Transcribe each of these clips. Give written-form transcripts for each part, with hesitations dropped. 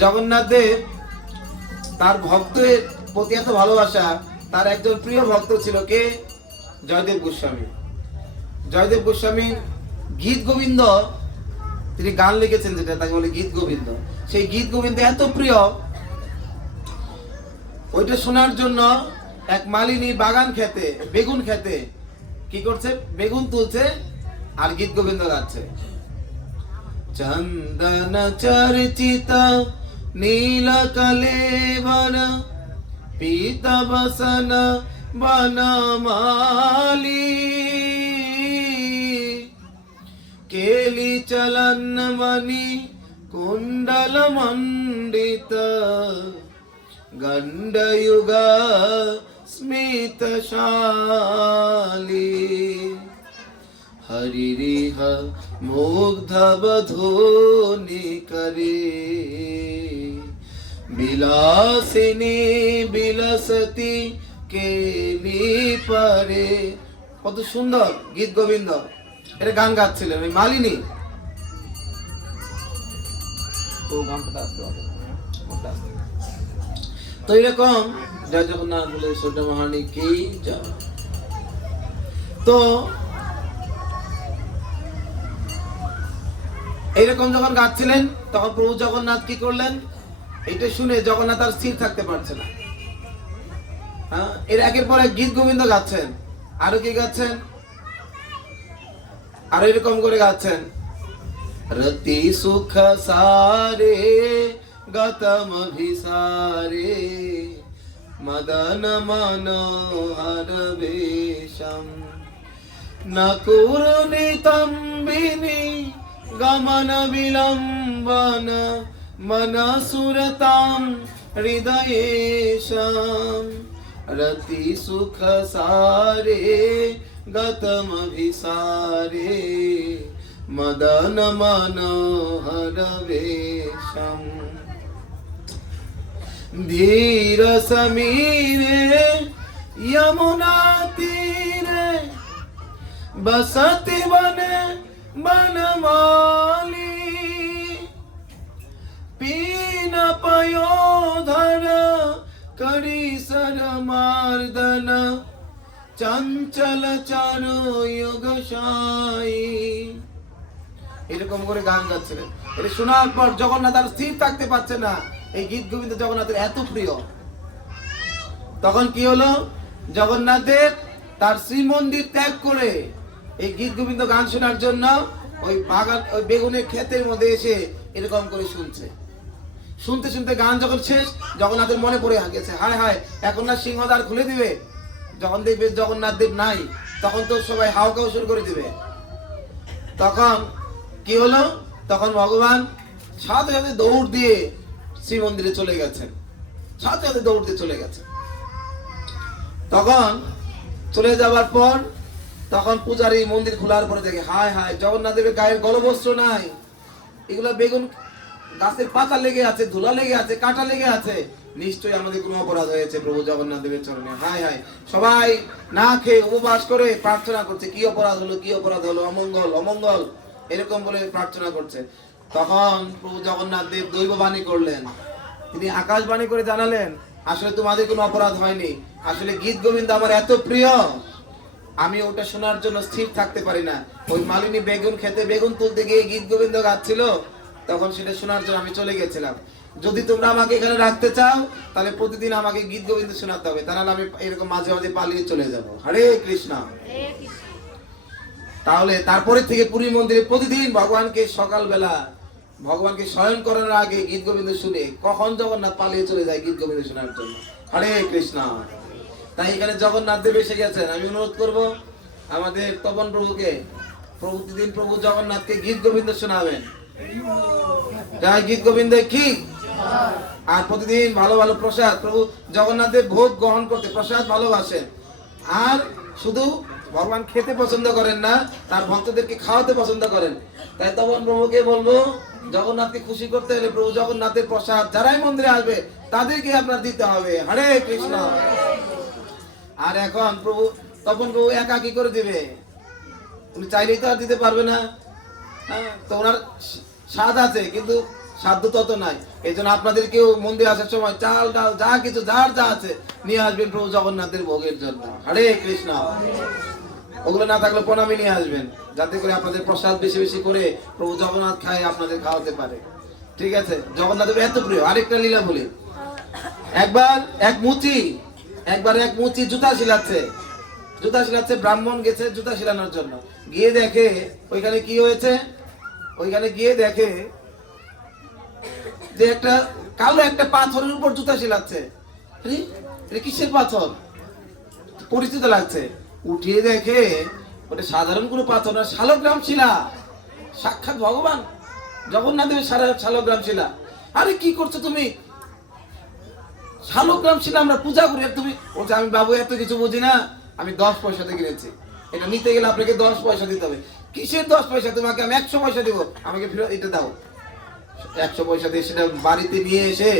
জগন্নাথ দেব তার ভক্তের প্রতি এত ভালোবাসা, তার একজন প্রিয় ভক্ত ছিল কে? জয়দেব গোস্বামী। জয়দেব গোস্বামী গীত গোবিন্দ তিনি গান লিখেছেন, যেটা তাকে বলে গীত গোবিন্দ। সেই গীত গোবিন্দ এত প্রিয়, ওইটা শোনার জন্য এক মালিনী বাগান খেতে, বেগুন খেতে কি করছে? বেগুন তুলছে আর গীত গোবিন্দ গাচ্ছে। চন্দন চর্চিত নীল কলেবর পীত বসন বনমালী কেলি চলন মণি কুণ্ডল মণ্ডিত গণ্ডयुग স্মিতশালী হরিরিহ মুগ্ধ বধূনি করে বিলাসিনী বিলাসতি কেলি পরে। কত সুন্দর গীত গোবিন্দ, এটা গান গাচ্ছিলেন ওই মালিনী। তো গানটা আসতে হবে, তো এরকম জয় জগন্নাথ বলে সূর্য মহারানী কি জয়। তো এইরকম যখন গাচ্ছিলেন তখন প্রভু জগন্নাথ কি করলেন? এটা শুনে জগন্নাথ আর স্থির থাকতে পারছে না। এর একের পর এক গীত গোবিন্দ গাচ্ছেন, আরো কি গাচ্ছেন? আরো এরকম করে গাচ্ছেন, রতি সুখ সারে গতম ভিসারে মদন মনোহর বেশম নকুরুনিতম বিনি গমন বিলম্বন মনসুরতাম হৃদয়েশম রতি সুখ সারে গতম ভিসারে মদন মনোহর বেশম ধীর সমীরে यमुना तीरे बसती बने बनमाली पीन पयोधर करी सर मार्दन चंचल चारो योगशाई। এরকম করে গান গাচ্ছিলেন। এটা শোনার পর জগন্নাথ আর স্থির থাকতে পারছে না, এই গীত গোবিন্দ জগন্নাথের এত প্রিয়। তখন কি হলো, জগন্নাথের তার শ্রীমন্দির ত্যাগ করে এই গীত গোবিন্দ গান শোনার জন্য ওই বাগান, ওই বেগুনের ক্ষেতের মধ্যে এসে এরকম করে শুনছে। শুনতে শুনতে গান যখন শেষ, জগন্নাথের মনে পড়ে গেছে, হায় হায় এখন না সিংহদ্বার খুলে দিবে, যখন দেখবে জগন্নাথ দেব নাই তখন তো সবাই হাওকাও শুরু করে দিবে। তখন কি হলো, তখন ভগবান সাথে সাথে দৌড় দিয়ে শ্রীমন্দিরে চলে গেছেন, সাথে সাথে দৌড় দিয়ে চলে গেছেন। তখন চলে যাওয়ার পর তখন পূজারী মন্দির খোলার পরে দেখে, হায় হায় জগন্নাথ দেবের গায়ের গলবস্ত্র নাই, এগুলো বেগুন গাছের পাতা লেগে আছে, ধুলা লেগে আছে, কাঁটা লেগে আছে, নিশ্চয়ই আমাদের কোনো অপরাধ হয়েছে প্রভু জগন্নাথ দেবের চরণে। হায় হায়, সবাই না খেয়ে উপবাস করে প্রার্থনা করছে, কি অপরাধ হলো, কি অপরাধ হলো, অমঙ্গল অমঙ্গল এরকম বলে প্রার্থনা করছে। তখন প্রভু জগন্নাথ দেব দৈব বাণী করলেন, তিনি আকাশবাণী করে জানালেন, আসলে তোমাদের কোনো অপরাধ হয়নি, আসলে গীত গোবিন্দ আমার এত প্রিয়, আমি ওটা শোনার জন্য স্থির থাকতে পারি না। ওই মালিনী বেগুন খেতে বেগুন তুলতে গিয়ে গীত গোবিন্দ গাচ্ছিল, তখন সেটা শোনার জন্য আমি চলে গেছিলাম। যদি তোমরা আমাকে এখানে রাখতে চাও তাহলে প্রতিদিন আমাকে গীত গোবিন্দ শোনাতে হবে, তাহলে আমি এরকম মাঝে মাঝে পালিয়ে চলে যাব। হরে কৃষ্ণ। তাহলে তারপরে থেকে পুরী মন্দিরে প্রতিদিন ভগবানকে সকালবেলা ভগবানকে শয়ন করার আগে গীত গোবিন্দ শুনে কখন জগন্নাথ পালিয়ে চলে যায় গীত গোবিন্দ শোনার জন্য। হরে কৃষ্ণ। তাই এখানে জগন্নাথ দেব এসে গেছেন। আমি অনুরোধ করব আমাদের তপন প্রভুকে, প্রতিদিন প্রভু জগন্নাথকে গীত গোবিন্দ শোনাবেন। জয় গীত গোবিন্দ কি। আর প্রতিদিন ভালো ভালো প্রসাদ, প্রভু জগন্নাথের ভোগ গ্রহণ করতে প্রসাদ ভালোবাসেন। আর শুধু ভগবান খেতে পছন্দ করেন না, তার ভক্তদেরকে খাওয়াতে পছন্দ করেন। তাই তখন প্রভুকে বলবো, জগন্নাথকে খুশি করতে হলে প্রভু জগন্নাথের প্রসাদ যারাই মন্দিরে আসবে তাদেরকে আপনার দিতে হবে। হরে কৃষ্ণ। আর এখন প্রভু তখন প্রভু একা কি করে দিবে, উনি চাইলেই তো আর দিতে পারবে না। তো ওনার স্বাদ আছে, কিন্তু সাধ্য তত নাই। এই জন্য আপনাদেরকেও মন্দিরে আসার সময় চাল ডাল যা কিছু যার যা আছে নিয়ে আসবেন প্রভু জগন্নাথের ভোগের জন্য। হরে কৃষ্ণ। ওগুলো না থাকলে প্রণামী নিয়ে আসবেন, যাতে করে আপনাদের প্রসাদ বেশি বেশি করে প্রভু জগন্নাথ খায় আপনাদের খাওয়াতে পারে। ঠিক আছে, জগন্নাথের এত প্রিয়। আরেকটা লীলা বলি। একবার এক মুচি জুতা শিলাচ্ছে। ব্রাহ্মণ গেছে জুতা শিলানোর জন্য, গিয়ে দেখে ওইখানে কি হয়েছে, ওইখানে গিয়ে দেখে যে একটা কালো একটা পাথরের উপর জুতা শিলাচ্ছে। কিসের পাথর পরিচিত লাগছে, উঠিয়ে দেখে ওটা সাধারণ কোনো পাথর না, শালগ্রাম শিলা। সাক্ষাৎ ভগবান জগন্নাথের শালগ্রাম শিলা। আরে কি করছো তুমি? শালগ্রাম শিলা আমরা পূজা করি। তুমি বলছে আমি বাবু এত কিছু বুঝি না, আমি 10 পয়সাতে কিনেছি, এটা নিতে গেলে আপনাকে 10 পয়সা দিতে হবে। কিসের 10 পয়সা? তোমাকে আমি 100 পয়সা দিব, আমাকে ফেরত এটা দাও। 100 পয়সা দিয়ে সেটা বাড়িতে নিয়ে এসে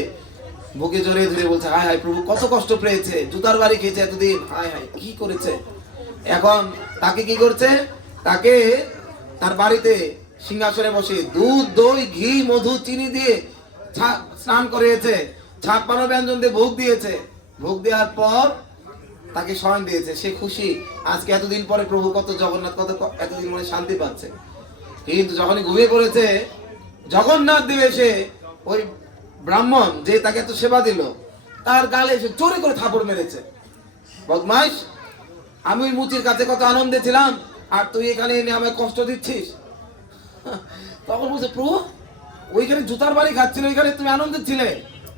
বুকে জড়িয়ে ধরে বলছে হায় হায় প্রভু কত কষ্ট পেয়েছে, জুতার বাড়ি খেয়েছে এতদিন, হায় হায় কি করেছে। এখন তাকে কি করছে, তাকে তার বাড়িতে সিংহাসনে বসে দুধ দই ঘি মধু চিনি দিয়ে স্নান করিয়েছে, 56 ব্যঞ্জন দিয়ে ভোগ দিয়েছে। ভোগ দেওয়ার পর তাকে শয়ন দিয়েছে। সে খুশি, আজকে এতদিন পরে প্রভু কত জগন্নাথ কত এতদিন মনে শান্তি পাচ্ছে। কিন্তু যখনই ঘুমিয়ে পড়েছে, জগন্নাথ দেব এসে ওই ব্রাহ্মণ যে তাকে এত সেবা দিল তার গালে এসে চোরে করে থাপড় মেরেছে। বদমাইশ, আমি ওই মুচির কাছে কত আনন্দে ছিলাম, আর তুই এখানে এনে আমায় কষ্ট দিচ্ছিস। তখন বলছে প্রভু ওইখানে জুতার বাড়ি খাচ্ছিল, ওইখানে তুমি আনন্দে ছিলে,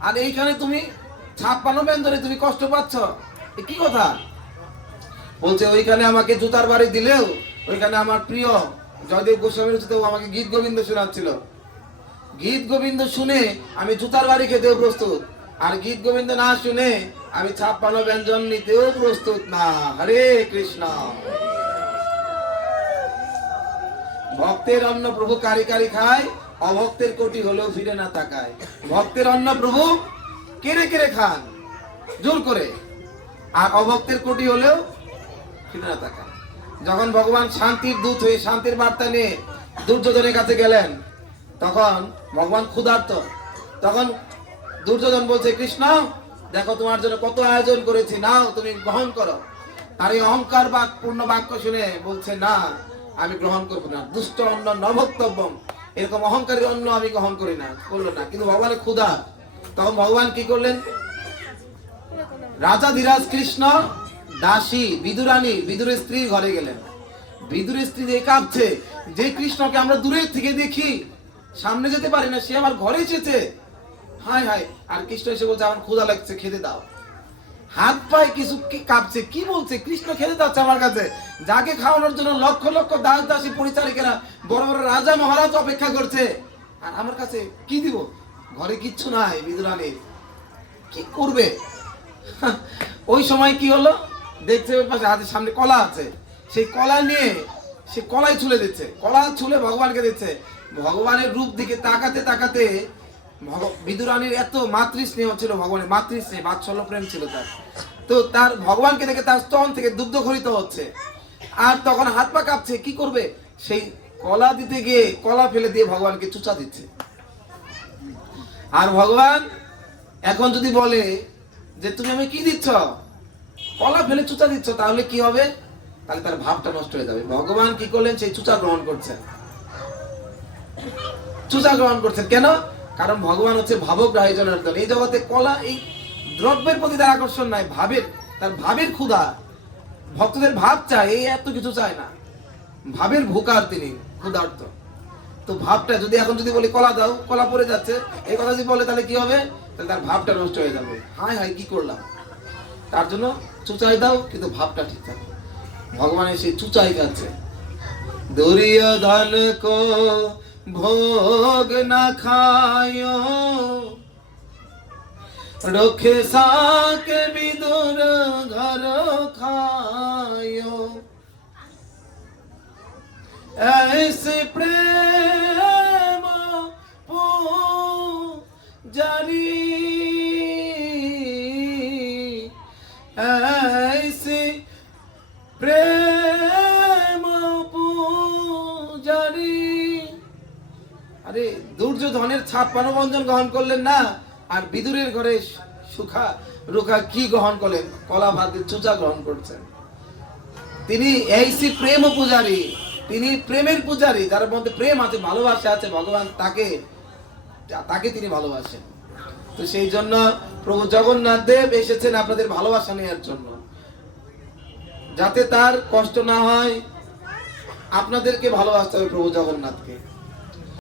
আর এইখানে তুমি 56 ব্যঞ্জনে তুমি কষ্ট পাচ্ছ, কি কথা? বলছে ওইখানে আমাকে জুতার বাড়ি দিলেও ওইখানে আমার প্রিয় জয়দেব গোস্বামী রচিত আমাকে গীত গোবিন্দ শোনাচ্ছিল। গীত গোবিন্দ শুনে আমি জুতার বাড়ি খেতেও প্রস্তুত, আর গীত গোবিন্দ না শুনে আমি 56 ব্যঞ্জন নিতেও প্রস্তুত না। হরে কৃষ্ণ। ভক্তের অন্ন প্রভু কারি কারি খায়, অভক্তের কোটি হলেও ফিরে না তাকায়। ভক্তের অন্ন প্রভু কেড়ে কেড়ে খান জোর করে, আর অভক্তের কোটি হলেও ফিরে না তাকায়। যখন ভগবান শান্তির দূত হয়ে শান্তির বার্তা নিয়ে দুর্যোধনের কাছে গেলেন, তখন ভগবান ক্ষুধার্ত। তখন দুর্যোধন বলছে কৃষ্ণ দেখো তোমার জন্য কত আয়োজন করেছি, নাও তুমি গ্রহণ করো। আর এই অহংকার পূর্ণ বাক্য শুনে বলছে না আমি গ্রহণ করবো না, দুষ্ট অন্ন নভক্তব্যম, এরকম অহংকারী অন্ন আমি গ্রহণ করি না, করলো না। কিন্তু ভগবানের ক্ষুধা, তখন ভগবান কি করলেন, রাজা ধীরাজ কৃষ্ণ দাসী বিদুরের স্ত্রীর ঘরে গেলেন। বিদুরের স্ত্রী যে কাঁদছে, যে কৃষ্ণকে আমরা দূরের থেকে দেখি, সামনে যেতে পারি না, সে আমার ঘরে এসেছে, হায় হায়। আর কৃষ্ণ এসে বলছে আমার ক্ষুধা লাগছে, খেতে দাও। হাত পায়ে কিছু কি কাঁপছে, কি বলছে, কৃষ্ণ খেতে যাচ্ছে আমার কাছে, যাকে খাওয়ানোর জন্য লক্ষ লক্ষ দাস দাসী পরিচারিকেরা বড় বড় রাজা মহারাজ অপেক্ষা করছে, আর আমার কাছে কি দিব, ঘরে কিচ্ছু নাই। বিদুরানী কি করবে? ওই সময় কি হলো, দেখছে ওই পাশে হাতের সামনে কলা আছে, সেই কলা নিয়ে সে কলাই ছুলে দিচ্ছে, কলা ছুলে ভগবানকে দিচ্ছে। ভগবানের রূপ দিকে তাকাতে তাকাতে বিদুরানীর এত মাতৃস্নেহ ছিল, ভগবানের মাতৃস্নেহ বাৎসল্য প্রেম ছিল তার, তো তার ভগবানকে দেখে তার স্তন থেকে দুগ্ধ খরিত হচ্ছে, আর তখন হাত পা কাঁপছে, কি করবে, সেই কলা দিতে গিয়ে কলা ফেলে দিয়ে ভগবানকে চুচা দিচ্ছে। আর ভগবান এখন যদি বলে যে তুমি আমি কি দিচ্ছ, কলা ফেলে চুচা দিচ্ছ, তাহলে কি হবে, তাহলে তার ভাবটা নষ্ট হয়ে যাবে। ভগবান কি করলেন, সেই চুচা গ্রহণ করছেন। চুচা গ্রহণ করছেন কেন? কারণ ভগবান হচ্ছে ভাবগ্রাহী জনার্দন। এই জগতে কলা এই দ্রব্যের প্রতি তার আকর্ষণ নাই, তার ভাবের ক্ষুধা, ভক্তদের ভাব চায়, এই এত কিছু চায় না, ভাবের ভোকার তিনি, ক্ষুধার্ত। তো ভাবটা যদি এখন যদি বলি কলা দাও, কলা পড়ে যাচ্ছে, এই কথা যদি বলে তাহলে কি হবে, তাহলে তার ভাবটা নষ্ট হয়ে যাবে, হায় হায় কি করলাম। তার জন্য চুচাই দাও, কিন্তু ভাবটা ঠিক থাকে। ভগবান এসে চুচাই খাচ্ছে। দুর্যোধন কো ভোগ না খায়ো, রক্ষে সাকে বিদুর ঘর খায়ো, ऐसे प्रेम पूजारी, ऐसे प्रेम पूजारी। আরে দুর্যোধনের 56 ব্যঞ্জন গ্রহণ করলেন না, আর বিদুরের ঘরে সুখা রুখা কি গ্রহণ করলেন? কলা ভাতের চুচা গ্রহণ করছেন। তিনি এই প্রেম পূজারী, তিনি প্রেমের পূজারী, যার মধ্যে প্রেম আছে, ভালোবাসা আছে, ভগবান তাকে তাকে তিনি ভালোবাসেন। তো সেই জন্য প্রভু জগন্নাথ দেব এসেছেন আপনাদের ভালোবাসা নেওয়ার জন্য, যাতে তার কষ্ট না হয়। আপনাদেরকে ভালোবাসতে হবে প্রভু জগন্নাথকে।